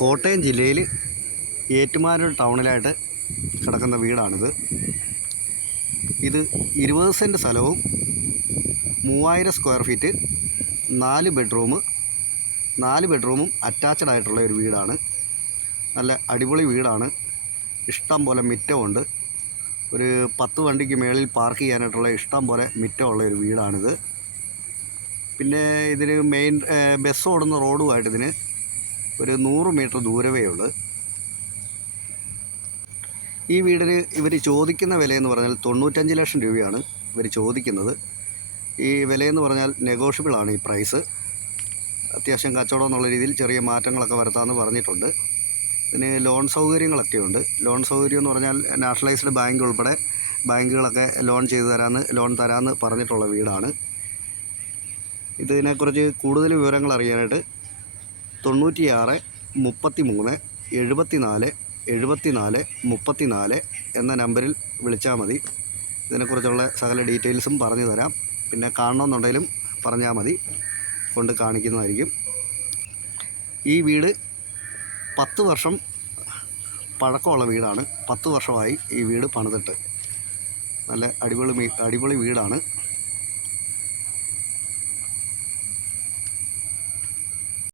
കോട്ടയം ജില്ലയിൽ ഏറ്റുമാനൂർ ടൗണിലായിട്ട് കിടക്കുന്ന വീടാണിത്. ഇത് ഇരുപത് സെന്റ് സ്ഥലവും മൂവായിരം സ്ക്വയർ ഫീറ്റ് നാല് ബെഡ്റൂം നാല് ബെഡ്റൂമും അറ്റാച്ച്ഡ് ആയിട്ടുള്ള ഒരു വീടാണ്. നല്ല അടിപൊളി വീടാണ്. ഇഷ്ടം പോലെ മിറ്റമുണ്ട് ഒരു പത്ത് വണ്ടിക്ക് മേളിൽ പാർക്ക് ചെയ്യാനായിട്ടുള്ള ഇഷ്ടം പോലെ മിറ്റമുള്ള ഒരു വീടാണിത്. പിന്നെ ഇതിന് മെയിൻ ബസ് ഓടുന്ന റോഡുമായിട്ട് ഇതിന് ഒരു നൂറ് മീറ്റർ ദൂരമേ ഉള്ളൂ. ഈ വീടിന് ഇവർ ചോദിക്കുന്ന വിലയെന്ന് പറഞ്ഞാൽ തൊണ്ണൂറ്റഞ്ച് ലക്ഷം രൂപയാണ് ഇവർ ചോദിക്കുന്നത്. ഈ വിലയെന്ന് പറഞ്ഞാൽ നെഗോഷ്യബിളാണ് ഈ പ്രൈസ് അത്യാവശ്യം കച്ചവടം എന്നുള്ള രീതിയിൽ ചെറിയ മാറ്റങ്ങളൊക്കെ വരുത്താമെന്ന് പറഞ്ഞിട്ടുണ്ട്. ഇതിന് ലോൺ സൗകര്യങ്ങളൊക്കെ ഉണ്ട്. ലോൺ സൗകര്യം എന്ന് പറഞ്ഞാൽ നാഷണലൈസ്ഡ് ബാങ്ക് ഉൾപ്പെടെ ബാങ്കുകളൊക്കെ ലോൺ ചെയ്തു തരാമെന്ന് ലോൺ തരാമെന്ന് പറഞ്ഞിട്ടുള്ള വീടാണ്. ഇതിനെക്കുറിച്ച് കൂടുതൽ വിവരങ്ങൾ അറിയാനായിട്ട് തൊണ്ണൂറ്റിയാറ് മുപ്പത്തി മൂന്ന് എഴുപത്തി നാല് എഴുപത്തി നാല് മുപ്പത്തി നാല് എന്ന നമ്പറിൽ വിളിച്ചാൽ മതി. ഇതിനെക്കുറിച്ചുള്ള സകല ഡീറ്റെയിൽസും പറഞ്ഞു തരാം. പിന്നെ കാണണമെന്നുണ്ടെങ്കിലും പറഞ്ഞാൽ മതി. കൊണ്ട് കാണിക്കുന്നതായിരിക്കും. ഈ വീട് പത്ത് വർഷം പഴക്കമുള്ള വീടാണ്. പത്ത് വർഷമായി ഈ വീട് പണിതിട്ട്. നല്ല അടിപൊളി അടിപൊളി വീടാണ്.